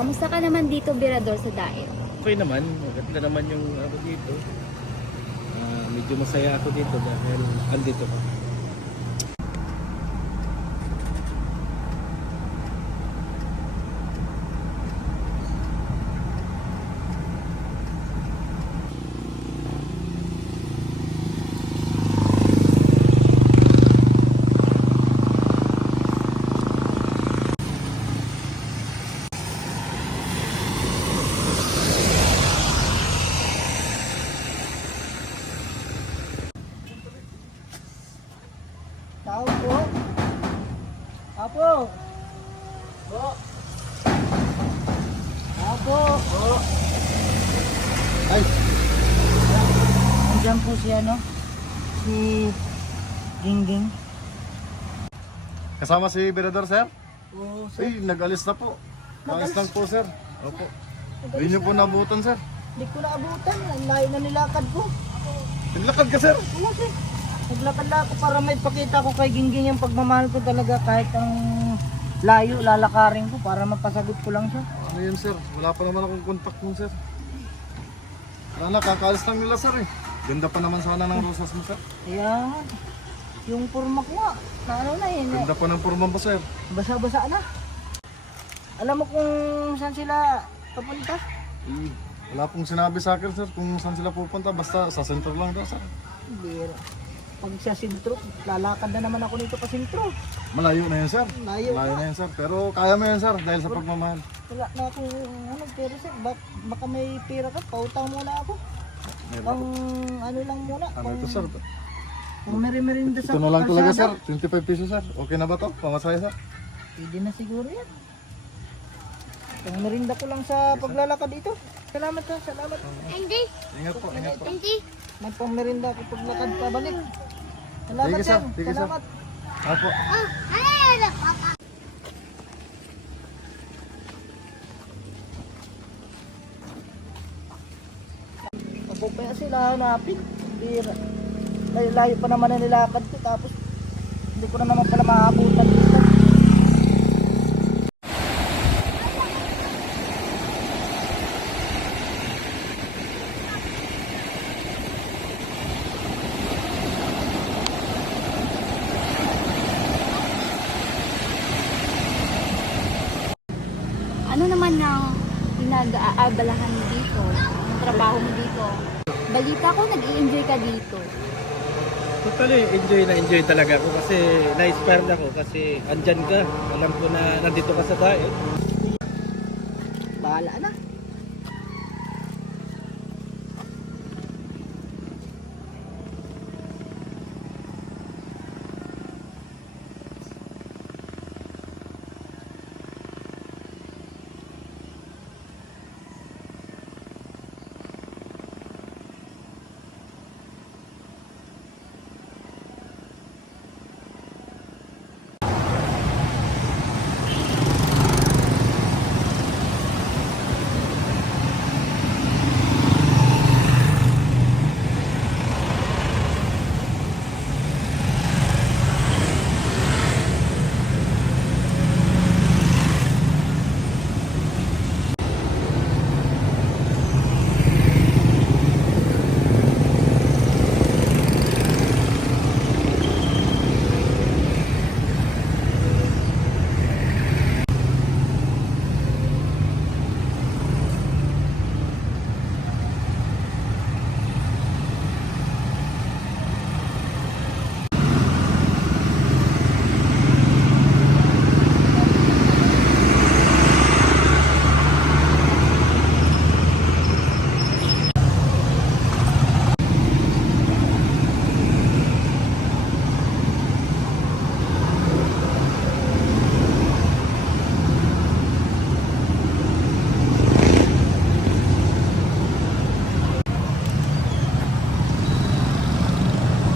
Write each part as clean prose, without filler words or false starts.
Kamusta ka naman dito, Birador, sa Daet? Okay naman, maganda naman yung ako dito. Medyo masaya ako dito dahil andito ko. Tao po. Apo. Po. Apo. Po. Ay! Nandiyan po si ano? Si Gingging. Kasama si Berador, sir? Oo, sir. Ay, nag-alis na po. Nag-alis lang po, sir. Opo. Hindi niyo po nabutan, sir. Hindi ko naabutan. Ang layo na nilakad ko. Naglakad ka, sir. Wala, sir. Naglakad lang ako para may pakita ko kay Gingging yung pagmamahal ko talaga kahit ang layo, lalakarin ko para mapasagot ko lang siya. Ano yun, sir? Wala pa naman akong contact mo, sir. Wala na, kakaalis lang nila, sir eh. Ganda pa naman sana ng rosas mo, sir. Kaya, yung forma ko nga, na ano na yun. Ganda pa ng purman pa, sir. Basa-basa na. Alam mo kung saan sila papunta? Wala pong sinabi sa akin, sir, kung saan sila pupunta. Basta sa center lang daw, sir. Bira. Pag sa sentro, lalakad na naman ako nito pa sentro. Malayo na yun, sir. Malayo Malayo na. na yun, sir. Pero kaya mo yun, sir, dahil sa pagmamahal. Wala na akong ano, pero sir, baka may pira ka, pautang muna ako. Meron Pang po. ano lang muna, Ano ito, sir? pang merinda sa Ito na lang talaga, sir. kalsada. 25 pesos, sir. Okay na ba to? Pamasaya, sir? Pwede na siguro yan. Pang merinda ko lang sa paglalakad dito. Salamat ha, salamat. Hindi. Ingat po, ingat po. Hindi. May pang merinda ko paglakad pabalik. Salamat Sige, sir. sir, Sige, sir. salamat. Apo. Ako pa yan sila hanapin. Bira. Layo pa naman na nilakad ko tapos hindi ko na naman pala maabutan dito. Ano naman ang pinag-aabalahan mo dito? Ang trabaho mo dito? Balita ko, nag-i-enjoy ka dito. Totally, enjoy na enjoy talaga ako kasi na-inspired ako kasi andyan ka. Alam ko na nandito ka sa Daet. Bahala na.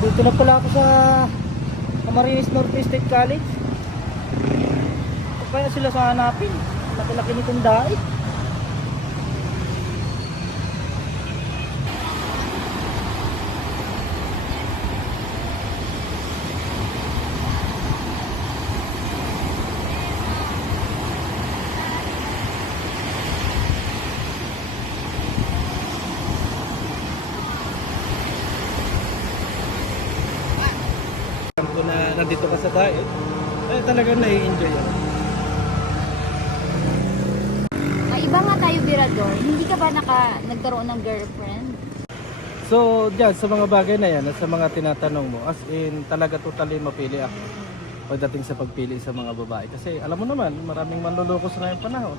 Dito na pala ako sa Camarines North State College. Kaya sila sa hanapin. Laki-laki nitong daig. nandito ka sa diet, talagang nai-enjoy ako. Iba nga tayo, Birador. Hindi ka ba nagkaroon ng girlfriend? So, dyan, sa mga bagay na yan, at sa mga tinatanong mo, as in, talaga totally mapili ako pagdating sa pagpili sa mga babae. Kasi alam mo naman, maraming manluloko sa ngayong panahon.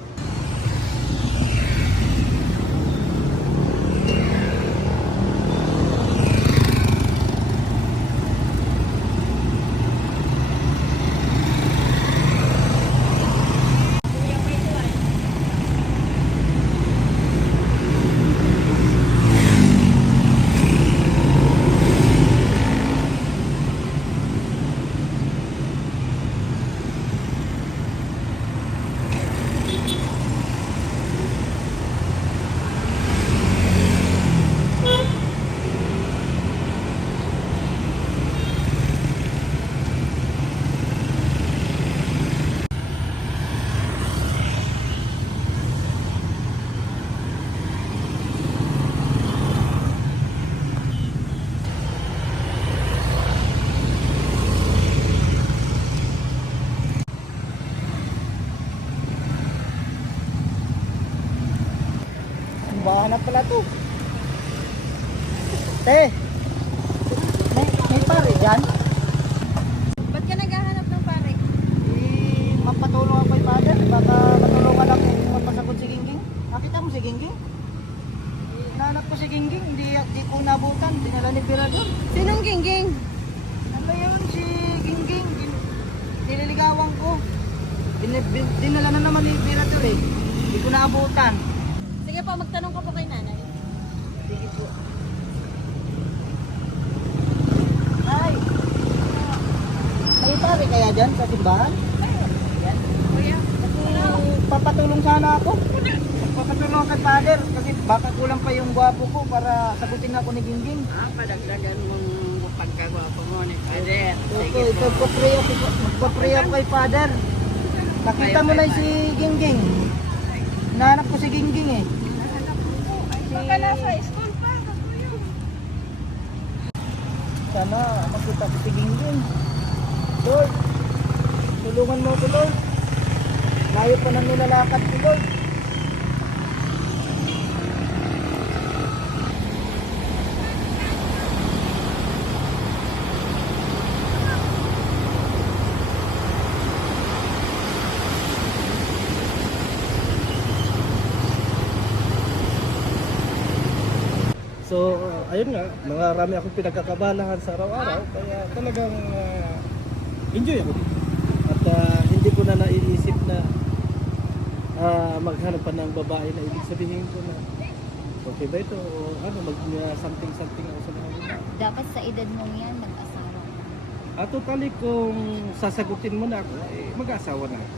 Simbahan na pala to. May pare dyan? Ba't ka naghahanap ng pare? Mapatulong ako kay Father. Baka matulungan ako magpasagot si Gingging. Nakita mo si Gingging? Nanak ko si Gingging. Hindi ko nabutan. Dinala ni Birador. Sinong gingging? Ano yun si Gingging? Nililigawan ko. Dinala na naman ni Birador eh. Hindi ko naabutan. Sige po, magtanong ka po kay nanay. Sige po. Ay! May pare kaya dyan sa simbahan? Yan. Kuya. Kasi papatulong sana ako. Papatulong ako kay Father. Kasi baka kulang pa yung gwapo ko para sagutin ako ni Gingging. Padagdagan mong pagkagwapo mo ni Father. Ito, magpapray ako kay Father. Nakita mo na si Gingging. Nahanap ko si Gingging eh. Baka nasa school pa. Sana makita ko si Gingging. Lord, tulungan mo ko, Lord. Layo pa ng nilalakad ko, Lord. So, ayun nga, marami akong pinagkakabalahan sa araw-araw, kaya talagang enjoy ako dito. At hindi ko na naiisip na maghanap pa ng babae na ibig sabihin ko na okay ba ito o ano, something ako sa mga babae. Dapat sa edad mo yan, mag-asawa. At totally kung sasagutin mo na ako, mag-asawa na ako.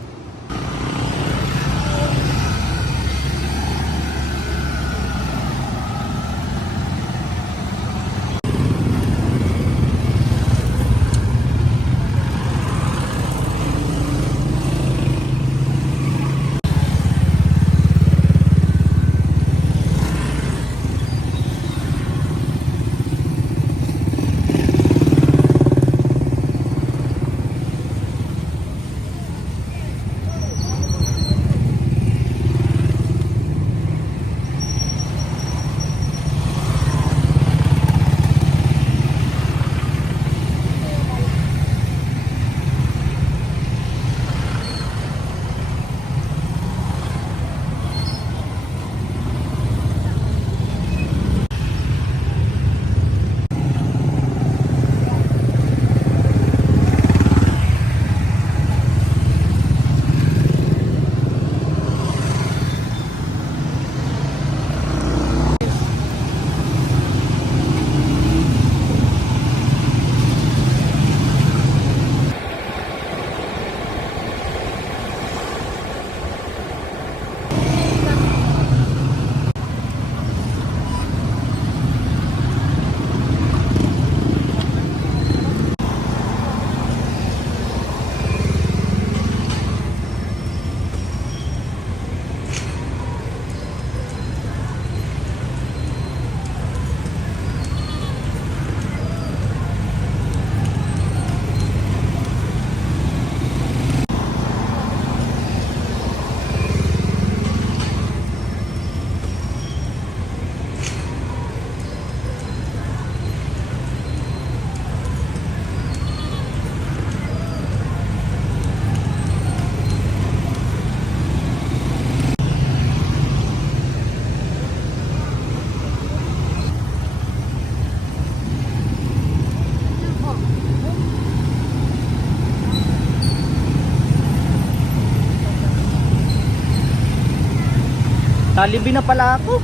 Talibi na pala ako.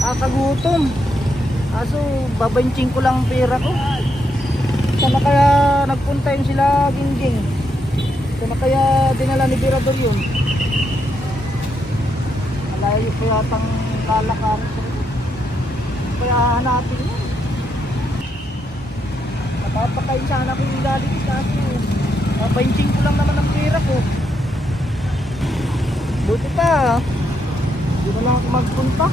Kakagutom. Kaso babanching ko lang ang pera ko. Sana kaya nagpunta yun sila Gingging. Sana kaya dinala ni Birador yun. Malayo pa yatang lalakarin ko. Kaya hanapin yun. Napapakain sana ko yung galing. Kaso babanching ko lang naman ang pera ko. Buti pa. Hindi na lang ako magpunta.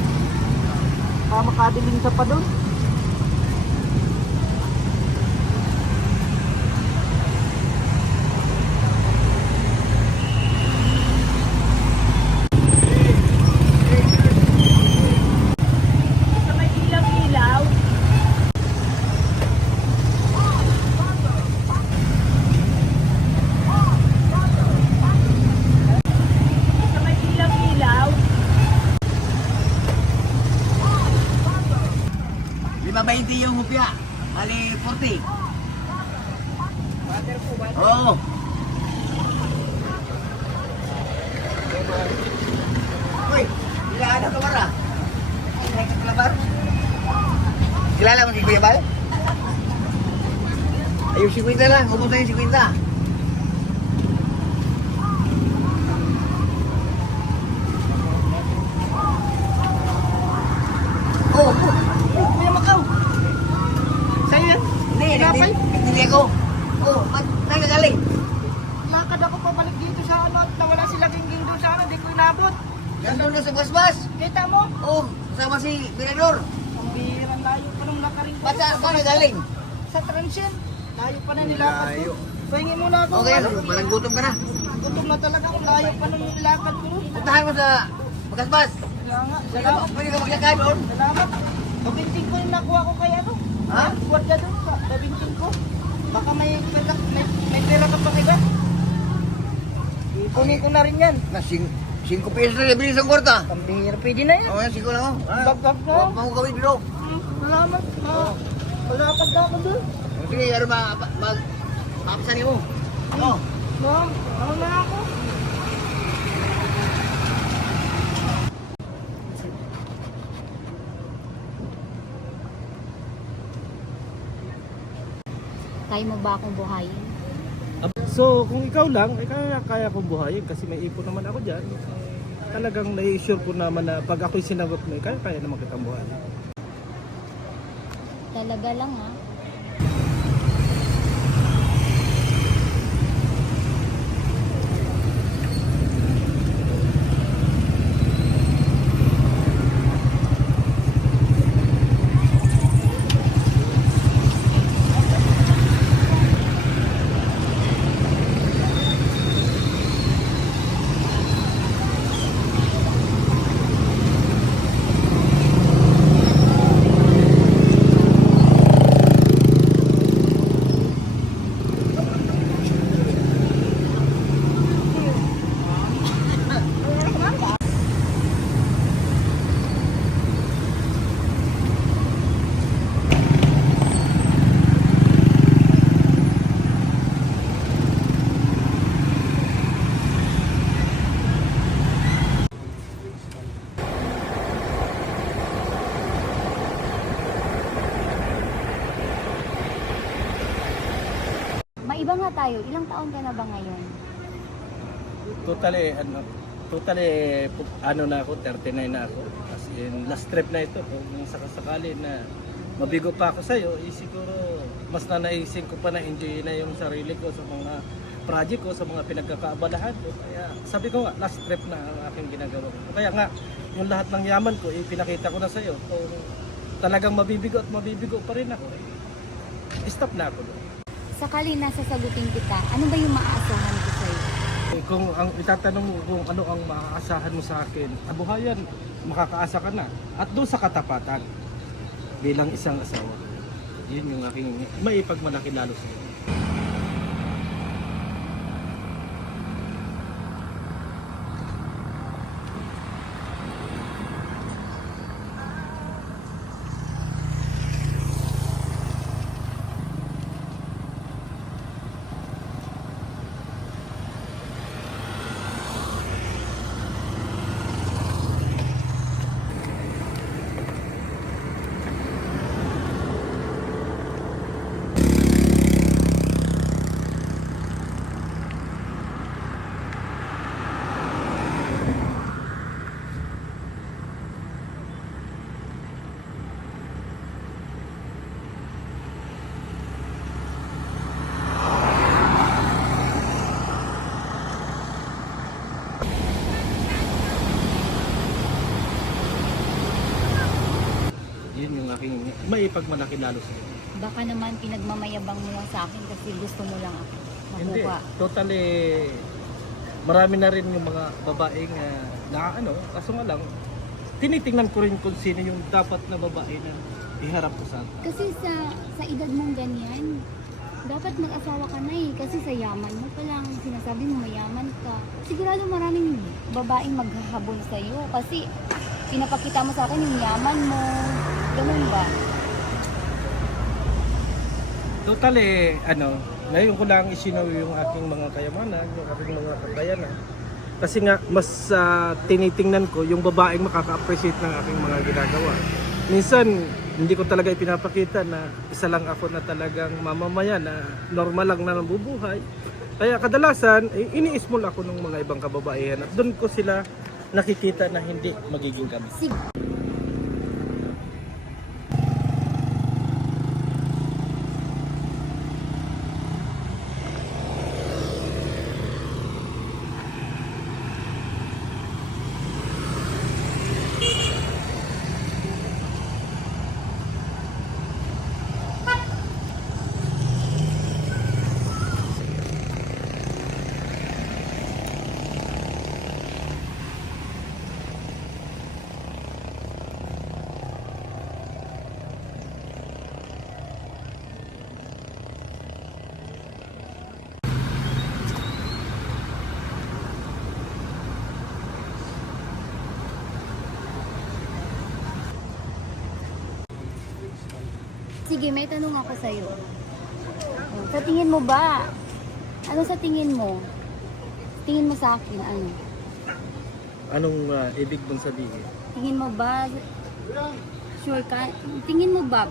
Makadiling sa pa doon. Sa may ilaw-ilaw. Sa may ilaw-ilaw. 5.20 yung hupya. Bali, 40. Oo. Uy, ilaan ang kamara. Ay, kakalabar. Kilala mo si Kuya Bal? Ayun, 50 lang. Ubus na yung 50. Oh, Kuya Macau. Sa'yo yan? hindi, Tinapay? hindi ako. Oh, ba't nagagaling? Lakad ako pabalik dito sa ano at nawala sila Gingging doon sa ano, di ko inabot. Nandun na sa basbas. Kita mo? Oh, sama si Birador. Ang bihirang layo pa nung lakaring ko. Ba't saan ka nagaling? Sa transient. Layo pa na nilakad ko. Pahingi muna ako. Okay, parang gutom ka na. Gutom na talaga ako. Layo pa nung nilakad ko. Puntahan mo sa basbas. Kaya nga. Salamat. Pwede ka maglakad doon. Salamat. Kabinting ko yung nakuha ko kaya ano. Ha? Guardia doon. Kabinting ko. Baka may pera ka pang iba. Kunin ko na rin yan. Na 5 pesos na bilis ang kwarta. Pambihira. Pwede na yan. Oo, yan, 5 lang. Bag-bag na. Huwag mo gawin biro. Salamat. Malakad na ako doon. Sige, ano mapasanin mo. Ano? Ma'am, ano na ako? Kaya mo ba akong buhayin? So kung ikaw lang, kaya kong buhayin kasi may ipon naman ako dyan. Talagang na-assure ko naman na pag ako'y sinagot mo, kaya naman kitang buhayin. Talaga lang ha. Maiba nga tayo. Ilang taon ka na ba ngayon? Totally ano na ako, 39 na ako. As in, last trip na ito. Kung sakasakali na mabigo pa ako sa'yo, siguro mas nanaisin ko pa na enjoy na yung sarili ko sa mga project ko, sa mga pinagkakaabalahan ko. Kaya sabi ko nga, last trip na ang aking ginagawa ko. Kaya nga, yung lahat ng yaman ko, ipinakita ko na sa'yo. Kung talagang mabibigo at mabibigo pa rin ako, stop na ako doon. Sakali na sasagutin kita, ano ba yung maaasahan ko sa'yo? Kung ang itatanong mo kung ano ang maaasahan mo sa akin, kabuhayan, makakaasa ka na. At doon sa katapatan, bilang isang asawa. Yun yung aking maipagmalaki lalo sa iyo. malaking, maipagmalaki lalo sa inyo. Baka naman pinagmamayabang mo lang sa akin kasi gusto mo lang ako Hindi, makuha. totally, marami na rin yung mga babaeng na ano, kaso nga lang, tinitingnan ko rin kung sino yung dapat na babae na iharap ko sa akin. Kasi sa edad mong ganyan, dapat mag-asawa ka na eh. Kasi sa yaman mo pa lang, sinasabi mo mayaman ka. Sigurado maraming babaeng maghahabol sa iyo kasi pinapakita mo sa akin yung yaman mo. Ganun ba? Totally, ano, ngayon ko lang isinaw yung aking mga kayamanan, yung aking mga kakayanan. Kasi nga, mas tinitingnan ko yung babaeng makaka-appreciate ng aking mga ginagawa. Minsan, hindi ko talaga ipinapakita na isa lang ako na talagang mamamayan na normal lang na nabubuhay. Kaya kadalasan, ini-small ako ng mga ibang kababaihan at doon ko sila nakikita na hindi magiging kami. Sige. Sige, may tanong ako sa'yo. Oh, sa tingin mo ba? Ano sa tingin mo? Tingin mo sa akin, ano? Anong ibig mong sabihin? Tingin mo ba? Sure ka? Tingin mo ba?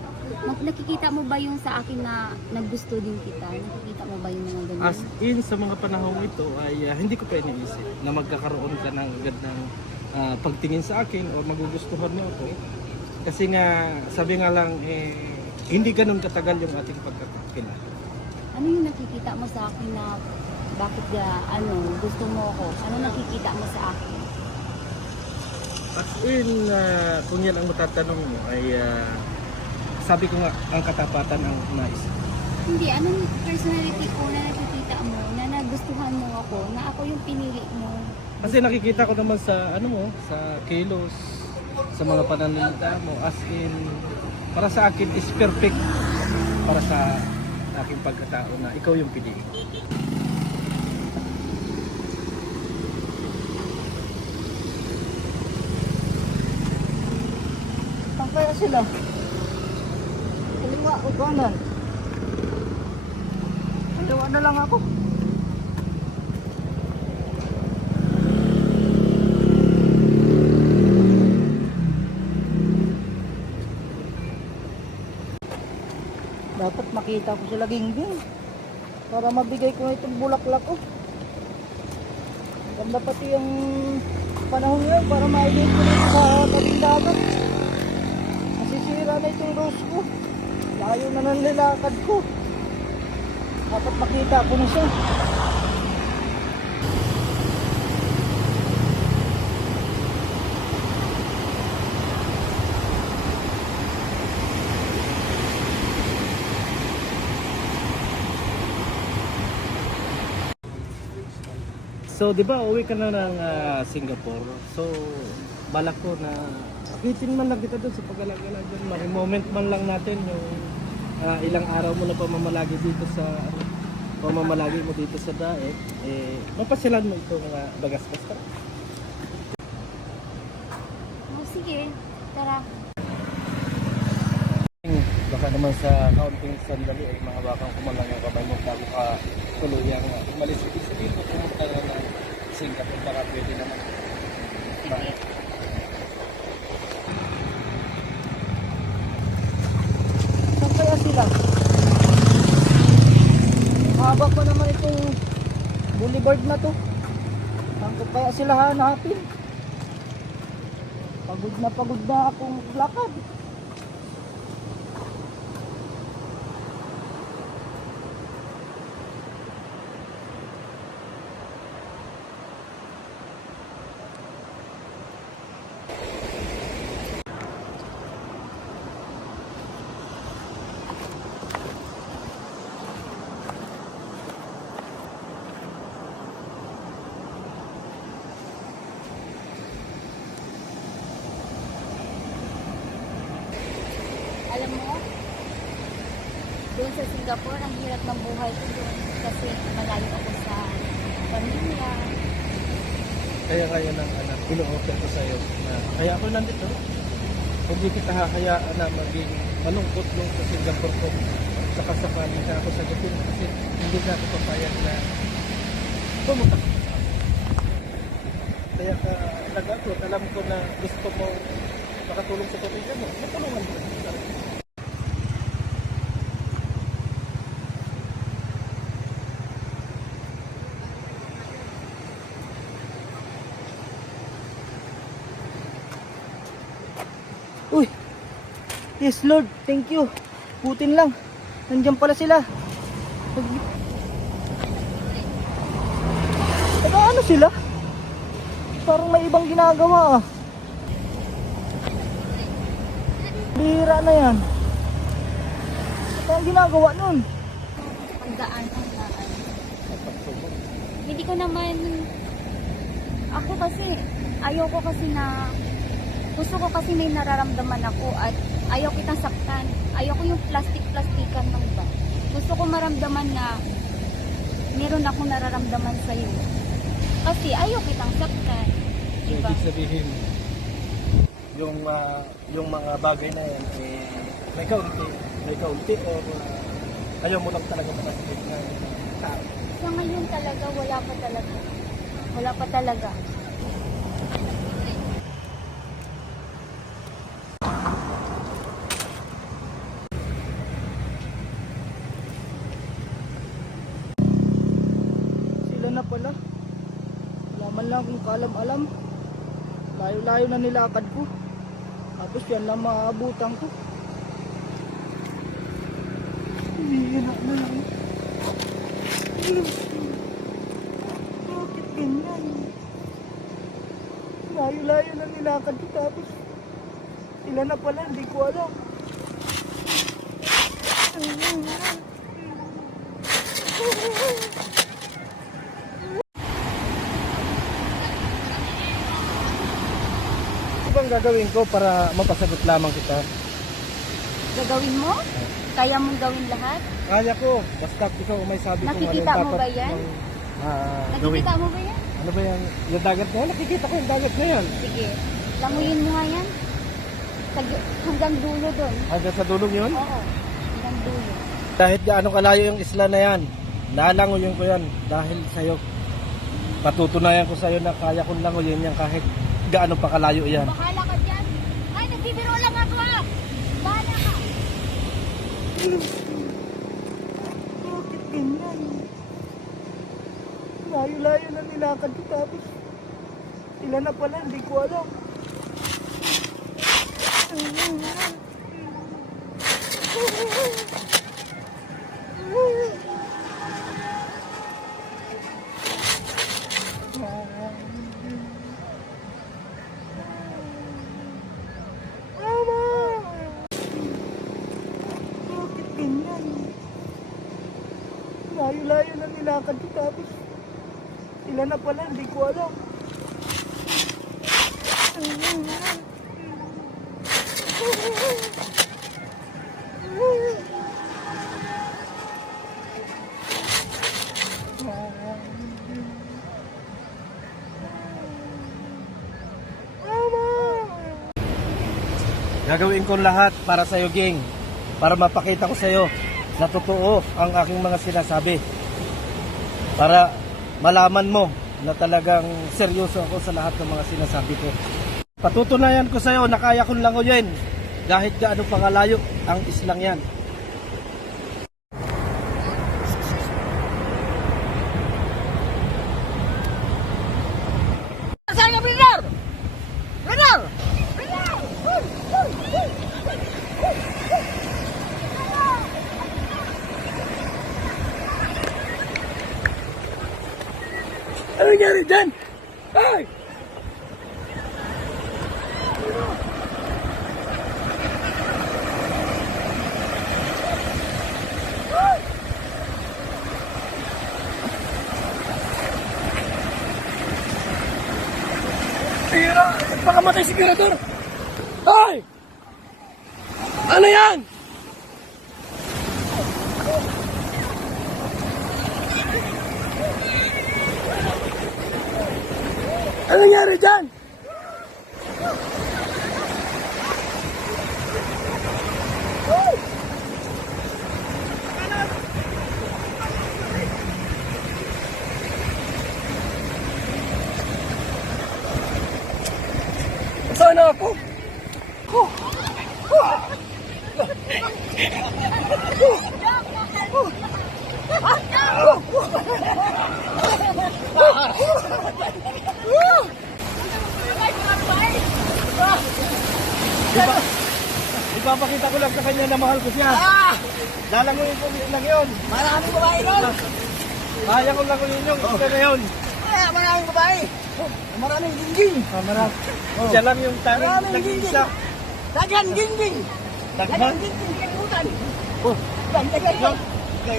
Nakikita mo ba yung sa akin na naggusto din kita? Nakikita mo ba yung mga ganyan? As in sa mga panahong ito ay hindi ko pa iniisip na magkakaroon ka ng agad ng pagtingin sa akin o magugustuhan mo ako. Kasi nga, sabi nga lang, hindi ganun katagal yung ating pagkakakilala. Ano yung nakikita mo sa akin na bakit gusto mo ako? Ano nakikita mo sa akin? As in, kung yan ang matatanong mo ay sabi ko nga, ang katapatan ang nais. Hindi, anong personality ko na nakikita mo, na nagustuhan mo ako, na ako yung pinili mo? Kasi nakikita ko naman sa sa kilos, sa mga pananalita mo, as in, para sa akin is perfect para sa aking pagkatao na ikaw yung piliin. Saan kaya sila? Kaliwa o kanan? Kaliwa na lang ako. Dapat makita ko sila gingging para mabigay ko itong bulaklak ko. Ganda pati yung panahon ngayon para maibig ko na sa tabing dagat. Nasisira na itong rose ko. Layo na ng nilakad ko. Dapat makita ko na siya. So, di ba, uwi ka na ng Singapore. So, balak ko na akitin man lang kita doon sa pag-alagala dyan. Moment man lang natin yung ilang araw mo na pamamalagi dito sa pamamalagi mo dito sa Daet. Mapasyalan mo itong Bagastas ka. Oh, sige, tara. Baka naman sa counting sandali ay mga bakang kumalang ang kamay mo bago ka tuluyang umalis. Ibig sabihin mo pumunta na ng Singapore, baka pwede naman. Saan kaya sila? Mahaba pa naman itong boulevard na to. Saan ko kaya sila hanapin? Pagod na akong lakad. Singapore, ang hirap ng buhay ko doon kasi malayo ako sa pamilya. Kaya ng anak, ino-offer ko sa'yo na kaya ako nandito. Hindi kita hahayaan na maging malungkot nung sa Singapore ko. Saka sakali na ako sagutin kasi hindi na ako papayag na pumunta ka. Kaya ka nag-upload, alam ko na gusto mo makatulong sa pamilya mo. Matulungan mo. Uy! Yes Lord, thank you. Putin lang. Nandiyan pala sila. Ano sila? Parang may ibang ginagawa ah. Bihira na yan. Ano ang ginagawa nun? Ang daan. Hindi ko naman, ako kasi, ayoko kasi na, gusto ko kasi may nararamdaman ako at ayaw kitang saktan. Ayoko yung plastic-plastikan ng iba. Gusto ko maramdaman na meron akong nararamdaman sa'yo. Kasi ayaw kitang saktan. So, Diba? ibig sabihin, yung mga bagay na yan, may kaunti o ayaw mo lang talaga makasipit na tao. Sa ngayon talaga, wala pa talaga. Wala pa talaga. Sila na pala. Wala man lang akong kaalam-alam. Layo-layo na nilakad ko. Tapos yan lang maabutan ko. Hihina na lang. Bakit ganyan? Layo-layo na nilakad ko tapos sila na pala, hindi ko alam. Ano bang gagawin ko para mapasagot lamang kita? Gagawin mo? Kaya mong gawin lahat? Kaya ko, basta ikaw may sabi kung ano Nakikita mo dapat ba yan? mong, gawin. Nakikita mo ba yan? Ano ba yan? Yung dagat na yan? Nakikita ko yung dagat na yan. Sige. Languyin mo nga yan. Hanggang dulo doon. Hanggang sa dulong yun? Oo. Hanggang dulo. Kahit gaano kalayo yung isla na yan, lalanguyin ko yan dahil sa'yo. Patutunayan ko sa'yo na kaya kong languyin yan kahit gaano pa kalayo yan. Bahala ka dyan. Ay, nagbibiro lang ako ha. Bahala ka. Bakit ganyan? Layo-layo na nilakad ko tapos sila na pala, hindi ko alam. Bakit ganyan? Layo-layo na nilakad ko tapos sila na pala, hindi ko alam. Gagawin ko lahat para sa'yo, Ging. Para mapakita ko sa'yo na totoo ang aking mga sinasabi. Para malaman mo na talagang seryoso ako sa lahat ng mga sinasabi ko. Patutunayan ko sa'yo na kaya kong languyin kahit gaano pa kalayo ang islang yan. Saya benar! Benar! Ano nangyari dyan? Ay! Tira! Pakamatay si Girador! Ay! Ano yan? nangyari dyan? Saan ako? Ipapakita ko lang sa kanya na mahal ko siya. Lalanguin ko lang yun. Maraming babae ron. Kaya ko lang yun yung isa na yun. Maraming babae. Maraming gingging. Siya lang yung tanging Maraming nag-iisa. Daghan gingging. Daghan? Daghan gingging. Kalimutan. Daghan.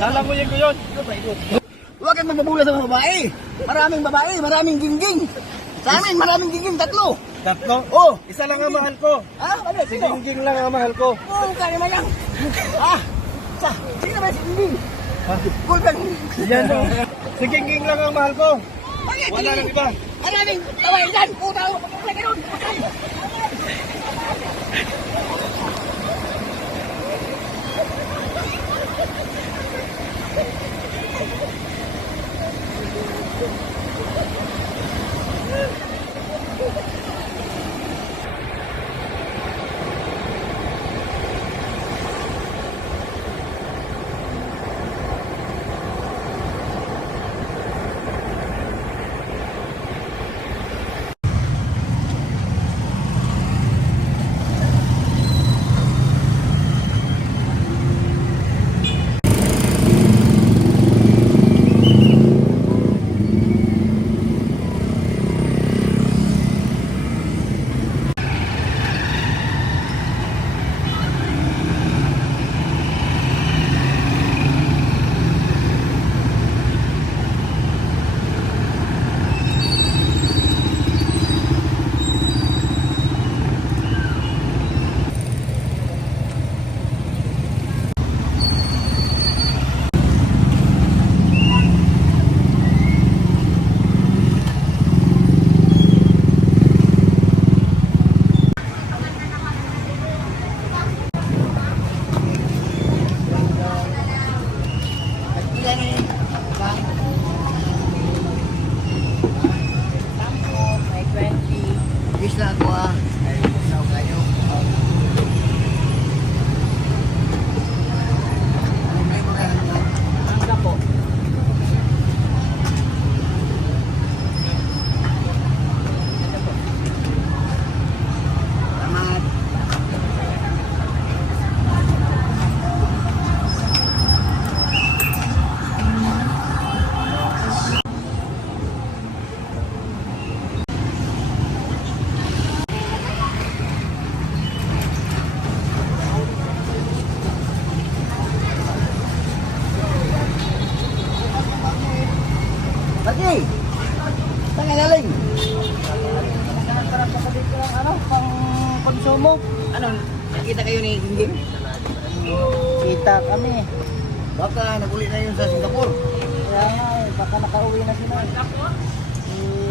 Lalanguin ko yun. Huwag kang magbabula sa mga babae. Maraming babae, maraming gingging. Sa amin, maraming gingging, 3. Tatlo? Oh. Isa lang ang mahal ko. Ha? Ano? Si Gingging lang ang mahal ko. Oo, kaya naman yan. Sino ba si gingging? Gulgan. Yan o. Si Gingging lang ang mahal ko. Bakit? Wala nang iba. Maraming babae dyan. Puta ko. Pagkakulay ka ron. Bis na ako ay isaw kayo. Ang po. Salamat. Pati! Saan nga galing? Sarap ako dito ng ano, pang konsumo. Ano? Nakita kayo ni Gingging? Kita kami. Baka naguli na yun sa Singapore. Kaya nga eh, baka nakauwi na sila.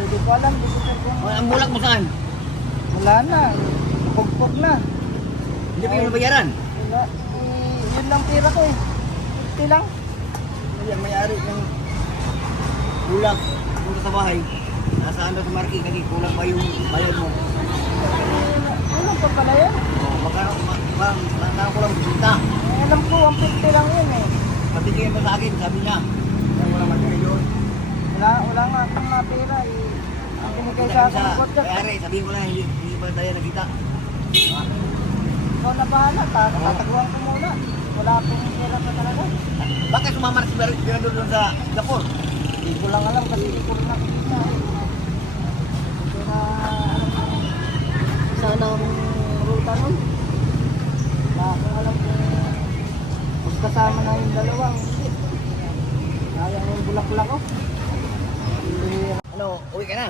Di ko alam, di ko kung Ang bulak mo saan? wala na. Pugpog na. Hindi pa yung nabayaran. Wala. Yun lang pira ko eh. 50 lang. Yan may-ari ng bulak punta sa bahay. Nasaan daw sa market kasi kulang pa yung bayad mo. Ano pa pala yan? Magkano ko lang bisita. Alam ko, 150 lang yun eh. Patigyan mo sa akin, sabi niya. Yan wala matira yun. Wala nga akong napira eh. Ang binigay sa akin ng kotse. May-ari, sabihin ko lang, hindi pa tayo nakita. Ikaw na bahala, tataguan ko muna. Wala akong pera pa talaga. Bakit sumamar si Bernardo doon sa Singapore? Hindi ko lang alam kasi hindi ko rin nakikita eh. Hindi na alam ko sana ang ruta nun. Wala akong alam kung magkasama na yung dalawang hindi. Kaya yung bulaklak ko. Hindi. Ano, uwi ka na?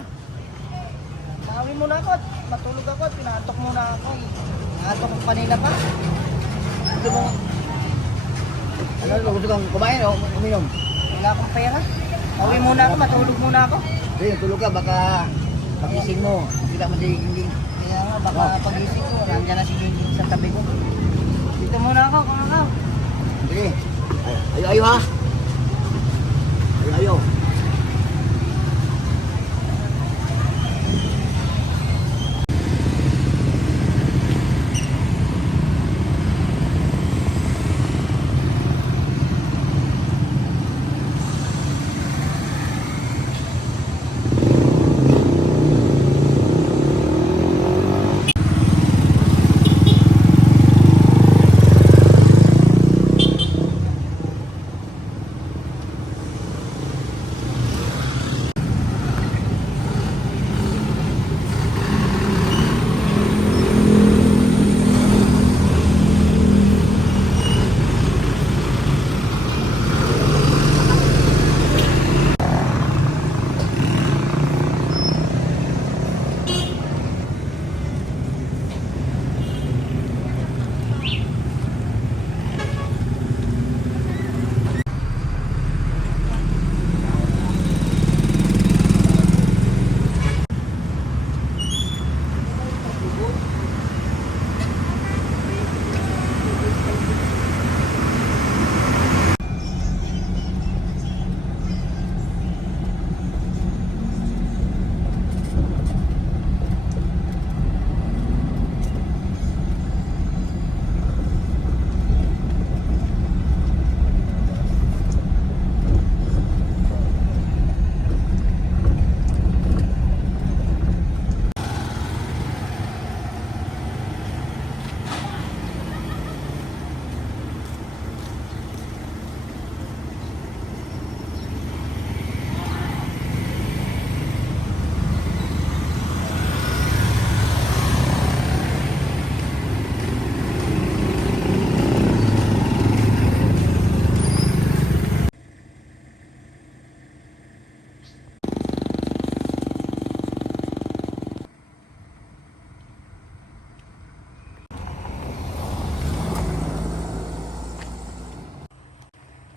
Nakawin muna ako at matulog ako at pinaantok muna ako. Pinaantok ko kanina pa. Gusto mo? Ano, gusto kang kumain o uminom? Wala akong pera. Nakawin muna ako, matulog muna ako. Sige, tulog ka, baka Pagising mo, kita mo si Gingging. Kaya nga, baka pagising ko, nandiyan na si Gingging sa tabi ko. Dito muna ako, kakakaw. Sige. Ayo ha. Ayo.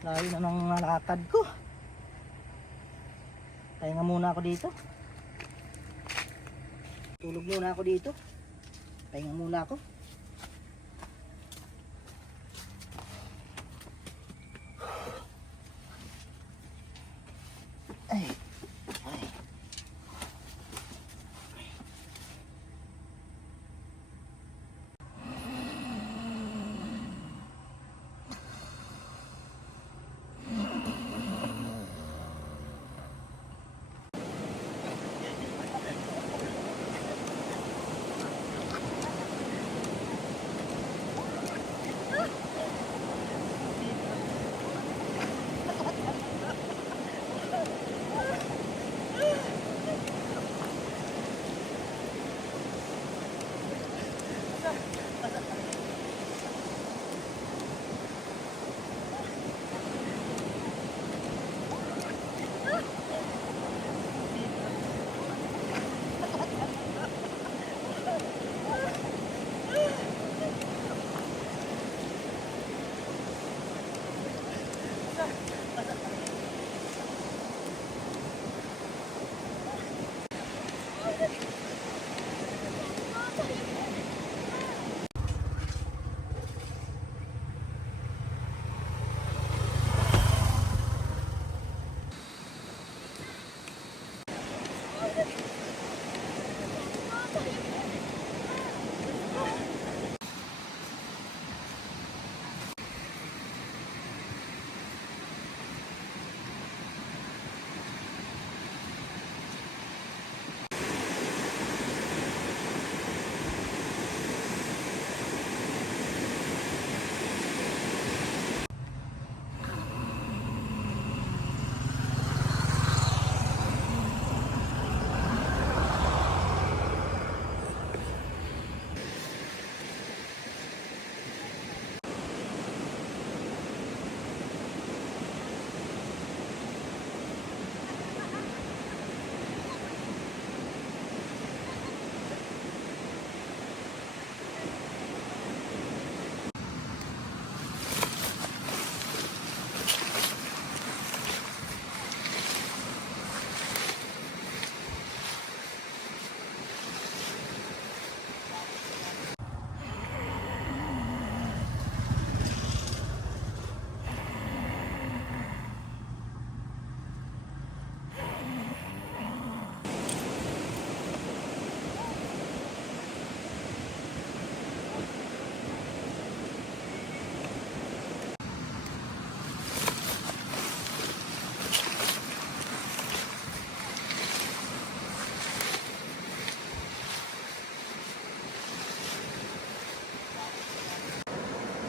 Layo na ng nalakad ko. Pahinga muna ako dito. Tulog muna ako dito. Pahinga muna ako. Ay. Ay.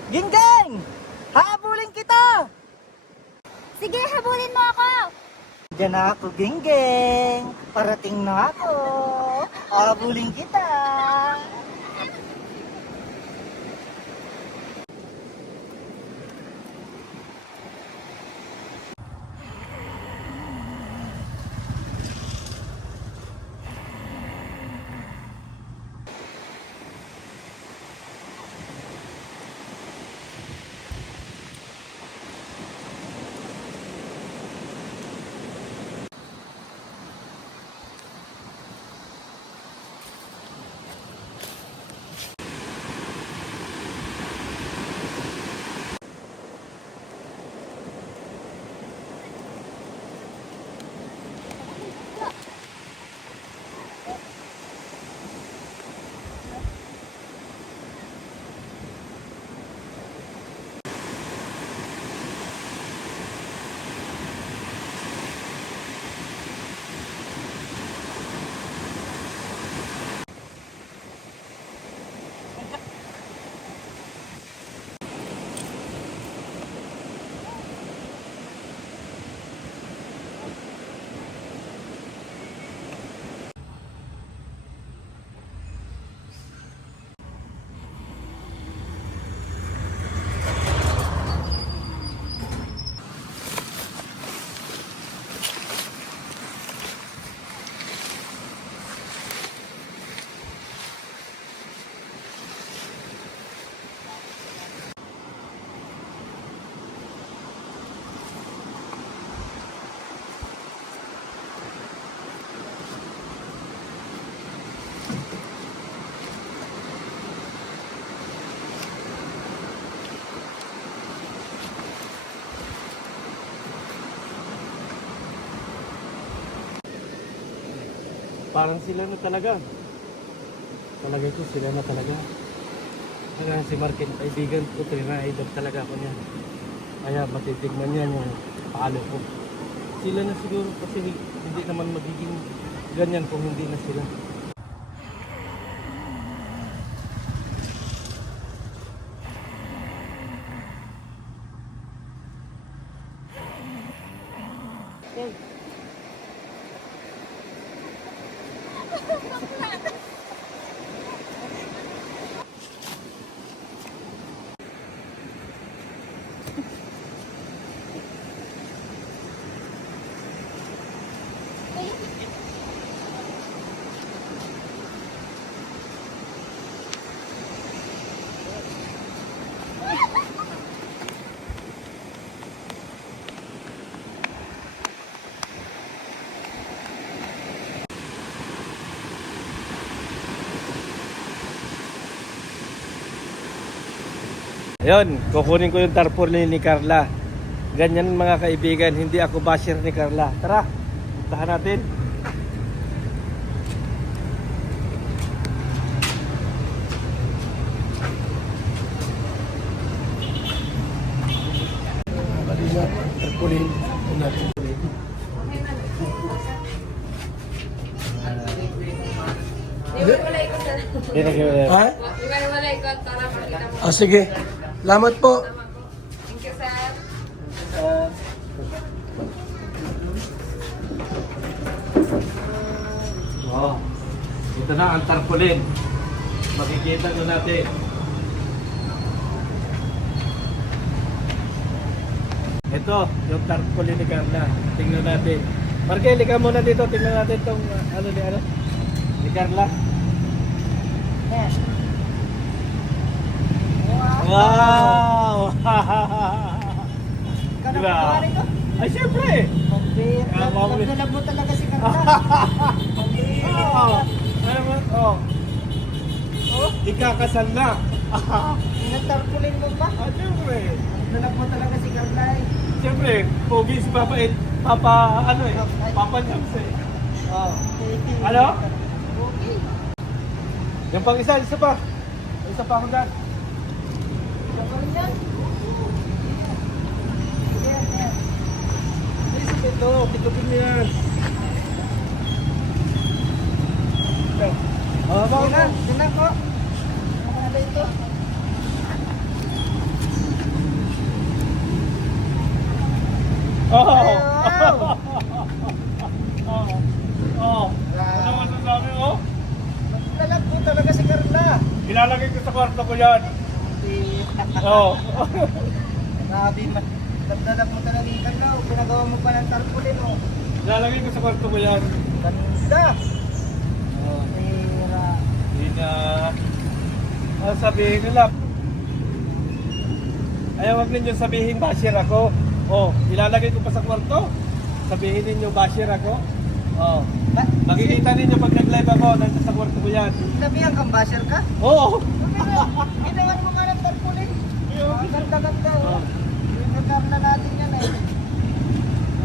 Gingging! Habulin kita! Sige, habulin mo ako! Diyan na ako, Gingging. Parating na ako. Habulin kita. Parang sila na talaga. Talaga ko, sila na talaga. Hanggang si Markin, kaibigan ko, idol talaga ako niya. Kaya matitignan niya yung paalo ko. Sila na siguro kasi hindi naman magiging ganyan kung hindi na sila. Ayun, kukunin ko yung tarpaulin ni Carla. Ganyan mga kaibigan, hindi ako basher ni Carla. Tara, puntahan natin. Tarpaulin natin. Ha? Iwalay ko para makita mo. Ah, sige. Salamat po. Thank you, sir. Wow. Ito na ang tarpaulin. Makikita nyo natin. Ito, yung tarpaulin ni Carla. Tingnan natin. Markel, ikaw muna dito. Tingnan natin itong ni Carla. Yes. Wow! Ikaw na Diba? pagawa rito? Ay, syempre! Love na love mo talaga si Carla. Oh, alam mo, oh. Ikakasal na. Inatarpulin mo ba? Ah, syempre. Love mo talaga si Carla eh. Siyempre, pogi si Papa Papa, Papa Jams eh. Oh. Ano? Okay. Yung pang isa pa. Isa pa ako dyan. Gagawin yan. Yan, yan. Isip ito, pitupin niyo yan. Ito. Oh, bakit na? Dinan ko. Ano ito? ilalagay ko sa kwarto ko yan. Oo. Grabe, dagdalag mo talaga yung kalaw. Pinagawa mo pa ng tarpaulin, oh. Ilalagay ko sa kwarto ko yan. Ganda. Pera. Hindi na... sabihin nila. Ayaw wag ninyo sabihin basher ako. Oh, ilalagay ko pa sa kwarto. Sabihin ninyo basher ako. Oh. Makikita ninyo pag nag-live ako, nandito sa kwarto ko yan. Sabihan kang basher ka? Oo. Ginawan mo nga ng tarpaulin. Ganda-ganda, oh. Pinagkam na natin yan, eh.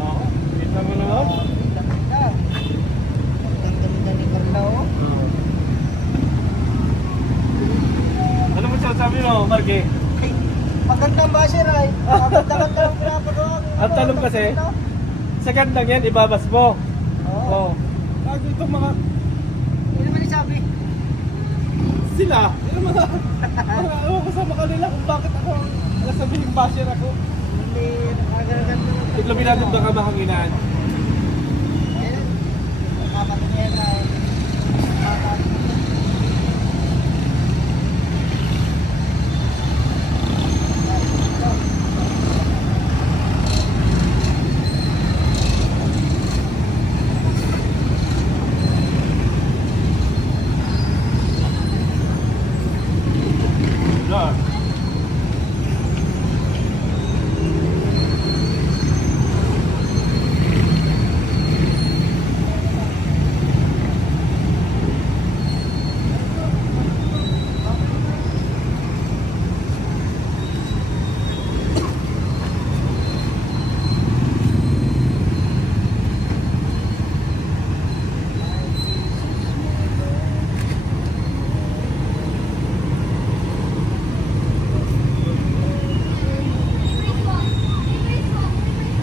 Oo. Kita mo naman. Ganda. Ganda ni Carla, oh. Ano mo sasabi mo, Marky? Magandang basher, ay. Maganda-ganda ang pinapagawa. Ang tanong kasi, sa gandang yan, ibabas mo. Oo. Oo. Bago itong mga Hindi naman isabi. sila, yung mga ewan ko sa mga kanila kung bakit ako nasabihin basher ako. Hindi, nakaganda. Tiglamin natin baka mahanginan. Kapatid niya na, eh. Yan.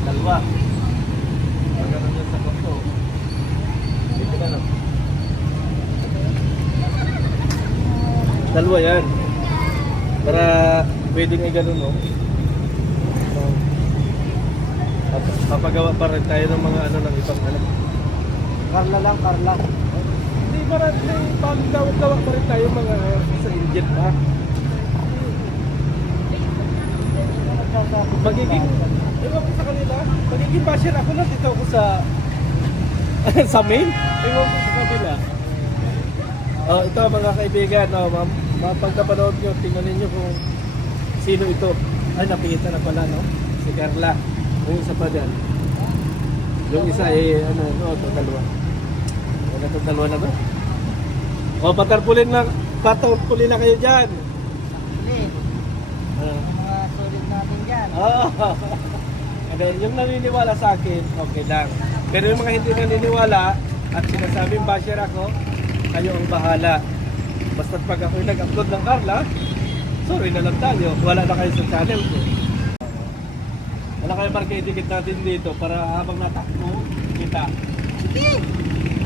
Dalawa. Magkaroon yan sa kwarto. Dito ka no? Dalawa yan. Para pwedeng ay ganun, no? At papagawa pa rin tayo ng mga ano ng ibang ano. Carla lang, Carla. Hindi marami pag-gawa pa rin tayo mga sa engine pa. Magiging, ewan ko sa kanila, magiging basher ako na dito ako sa sa main. Ewan ko sa kanila. Oh, ito mga kaibigan, mapagkapanood nyo, tingnan ninyo kung sino ito. Ay, napikita na pala, no? Si Carla. Yung isa pa dyan. Yung isa eh, ano, no, ito dalawa. Ano ito dalawa na ba? O, patarpulin na kayo dyan. Hindi, Ah. mga solid natin dyan. Oh. Ano, yung naniniwala sa akin, okay lang. Pero yung mga hindi naniniwala at sinasabing basher ako, kayo ang bahala. Basta't pag ako'y nag-upload ng Carla, sorry na lang tayo. Wala na kayo sa channel ko. Wala kayo marka idikit natin dito para habang natakbo, kita. Sige!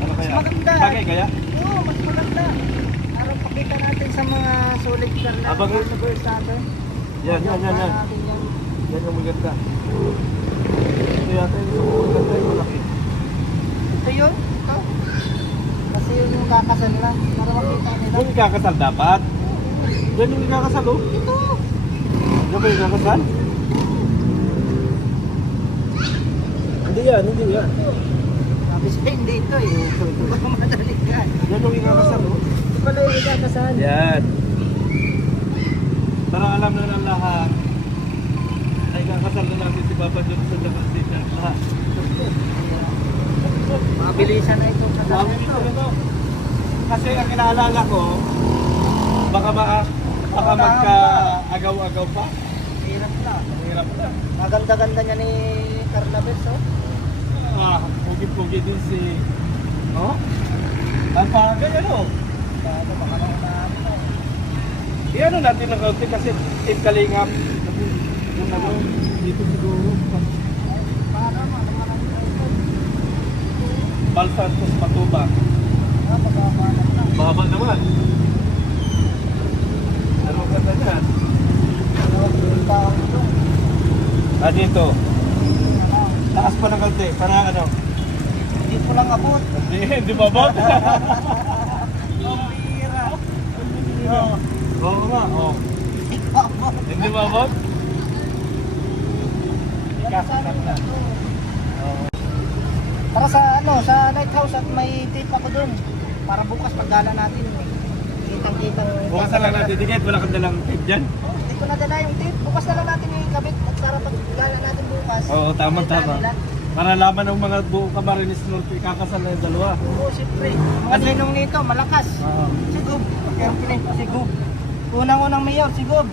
Ano kaya? Mas maganda. Bagay kaya? Oo, mas maganda. Para pakita natin sa mga solid Carla. Abang- Followers natin. Yan. Natin yan. Yan yung maganda. Ito yata yung maganda yung malaki. Ito yun? Ito? Kasi yun yung kakasal lang. Para makita nila. Yung ikakasal dapat. Yan yung ikakasal, oh. Ito! Yan ba yung ikakasal? Hindi yan. Sabi siya hindi ito eh. Baka madali ka. Yan yung ikakasal, oh. Ito pala yung ikakasal. Yan. Para alam na ng lahat, ay kakasal na natin si Papa Johnson na kasi lahat. Mabilisan na ito sa dami Mami, ito. ito. Kasi ang inaalala ko, baka magka-agaw-agaw pa. Hirap na. Mahirap na. Maganda-ganda niya ni Carla Bes, oh. Pugi-pugi din si... Oh? Ang pagay, ano? Baka naunahan mo. Iano natin ng kaunti kasi Team Kalingap. Yung ano, dito siguro. Para mo, ano man ang ito. Balsantos Matuba. Pagkabalan na. Baba naman. Ano ang ganda niyan? Yung taong ito. Ah, dito. Taas pa ng kaunti para ano? Hindi ko lang abot. Hindi babot. Oh, hira. Oo nga, oo. Hindi ba, Bob? Ikakasal na. Para sa ano, sa lighthouse at may tape ako dun. Para bukas paggala natin. Kitang-kitang. Bukas na lang natin ticket, wala kang dalang tape dyan. Hindi ko nadala yung tape. Bukas na lang natin ikabit at para paggala natin bukas. Oo, tama. Nila. Para laman ng mga buong Camarines Norte, ikakasal na yung dalawa. Oo, siyempre. Mga ninong nito, malakas. Oo. Si Gub. Carefully, si Gub. Unang-unang mayor, si Gub.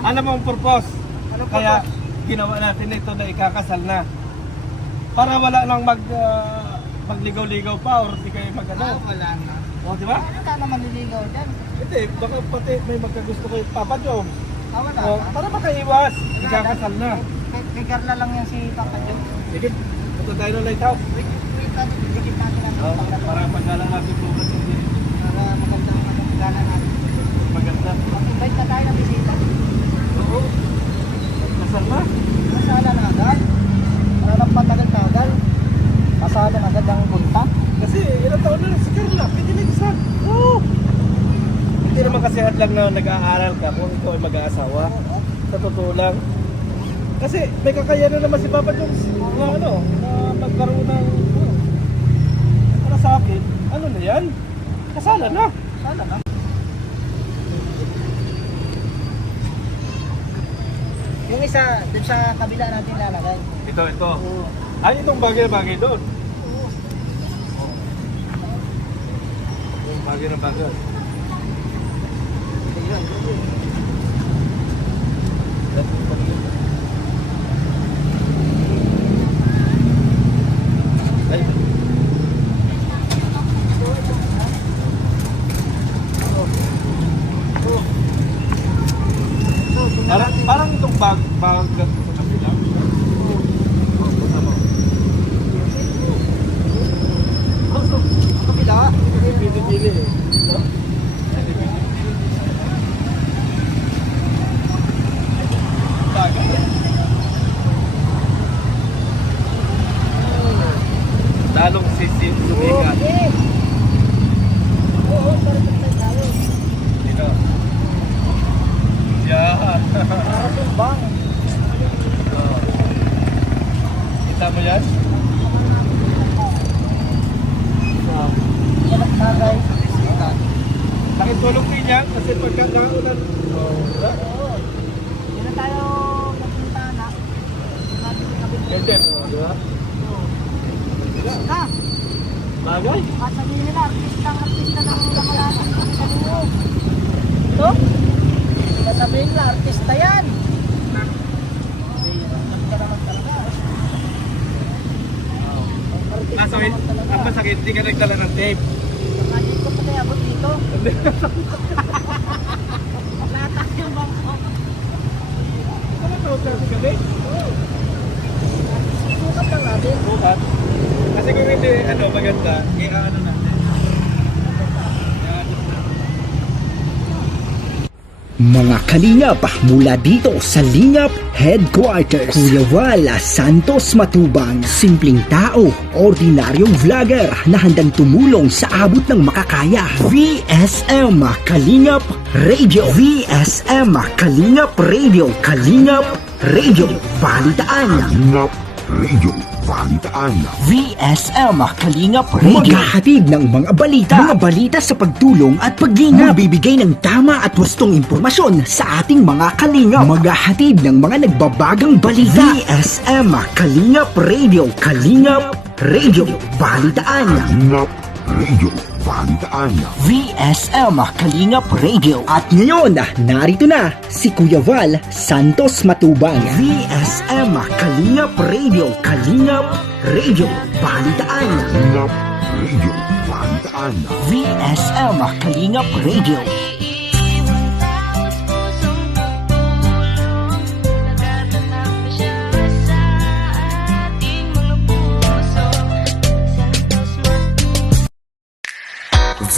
Alam mo ang purpose? Ano po Kaya ginawa natin ito na ikakasal na. Para wala lang magligaw-ligaw pa or di kayo mag-ano. Wala na. O, di ba? Ano ka naman niligaw dyan? Hindi, baka pati may magkagusto kayo Papa Jom. Wala O, na. para makaiwas, ikakasal na. Kay Carla lang yan si Papa Joe. Sige, punta tayo ng lighthouse. Wait natin, dikit natin ang O, pagdala. para pagkala natin bukas hindi Para maganda ang pagdala natin. maganda. Mag-invite na tayo ng bisita. Oo. Kasal na. Masala na agad. Para lang patagal-tagal. Masala na agad ang punta. Kasi ilang taon na si Carla, pwede na isa. Oo. Hindi naman kasi hadlang na nag-aaral ka kung ikaw ay mag-aasawa. Sa totoo lang. Kasi may kakayanan naman si Papa Jones na ano, na magkaroon ng para sa akin, ano na yan? Kasalan na. Masala na. Yung isa, dun sa kabila natin lalagay. Ito. Oo. Ay, itong bagay doon. Yung bagay na bagay. Ay. Parang itong bag sa kabila. Kabila. Pili-pili eh. No? Bagay. Lalong sumikat. Okay. Oo, para tayo. Dito. Yan. Para tumbang. Oh. Kita mo yan? Yan ang bagay. Nakitulog din yan kasi pagka nakaulan. Diba? Oo. Yan na tayo magpunta na. Ganda. Diba? Ha? Bagay. At sabihin nila, artista ng Lamalasan. Sa loob. Ito? Sasabihin nila, artista yan. Artista naman talaga. Artista Kaso naman talaga. ang masakit, hindi ka nagdala ng tape. Hindi ko pa kaya abot dito. Latas yung bangko. Ano ito sa gabi? Sukat lang natin. Bukat. Kasi kung hindi, maganda, ano natin. Mga kalingap mula dito sa Lingap Headquarters, Kuya Val Santos Matubang, simpleng tao, ordinaryong vlogger na handang tumulong sa abot ng makakaya. VSM Kalingap Radio, VSM Kalingap Radio, Kalingap Radio, Balitaan. Kalingap Radio, Balitaan. VSM Kalingap Radio, maghahatid ng mga balita sa pagtulong at paglinap, magbibigay ng tama at wastong impormasyon sa ating mga kalingap, maghahatid ng mga nagbabagang balita. VSM Kalingap Radio, Kalingap Radio, Balitaan. Kalingap Radio, Balitaan. VSM Kalingap Radio. At ngayon, narito na si Kuya Val Santos Matubang. VSM Kalingap Radio, Kalingap Radio, Balitaan. Kalingap Radio, Balitaan. VSM Kalingap Radio.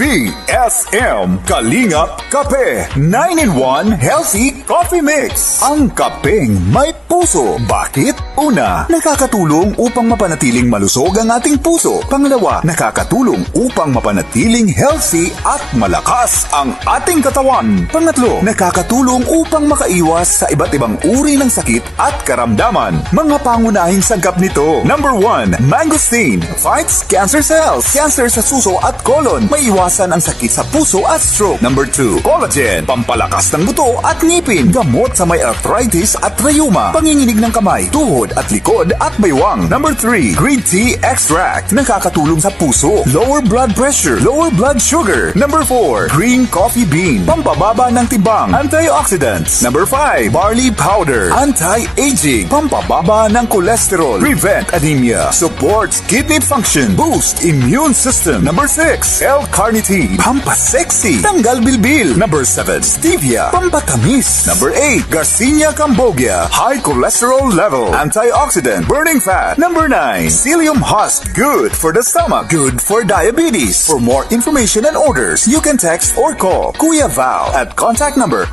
VSM Kalingap Kape 9-in-1 Healthy Coffee Mix. Ang kapeng may puso. Bakit? Una, nakakatulong upang mapanatiling malusog ang ating puso. Pangalawa, nakakatulong upang mapanatiling healthy at malakas ang ating katawan. Pangatlo, nakakatulong upang makaiwas sa iba't ibang uri ng sakit at karamdaman. Mga pangunahing sagap nito. Number 1, mangosteen fights cancer cells. Cancer sa suso at colon. Maiwasan ang sakit sa puso at stroke. Number 2, collagen, pampalakas ng buto at ngipin. Gamot sa may arthritis at rheuma. Panginginig ng kamay, tuhod at likod at baywang. Number 3, green tea extract. Nakakatulong sa puso. Lower blood pressure, lower blood sugar. Number 4, green coffee bean. Pampababa ng tibang. Antioxidants. Number 5, barley powder. Anti-aging. Pampababa ng cholesterol. Prevent anemia. Supports kidney function. Boost immune system. Number 6, L-carnitine. Pampasexy. Tanggal bilbil. Number 7, stevia. Pampatamis. Number 8, Garcinia cambogia. High cholesterol level. Antioxidant. Burning fat. Number 9, psyllium husk. Good for the stomach. Good for diabetes. For more information and orders, you can text or call Kuya Val at contact number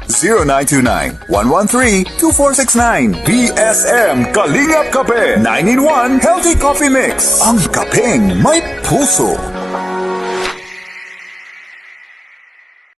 0929-113-2469. BSM Kalingap Kape 9-in-1 Healthy Coffee Mix. Ang kapeng may puso.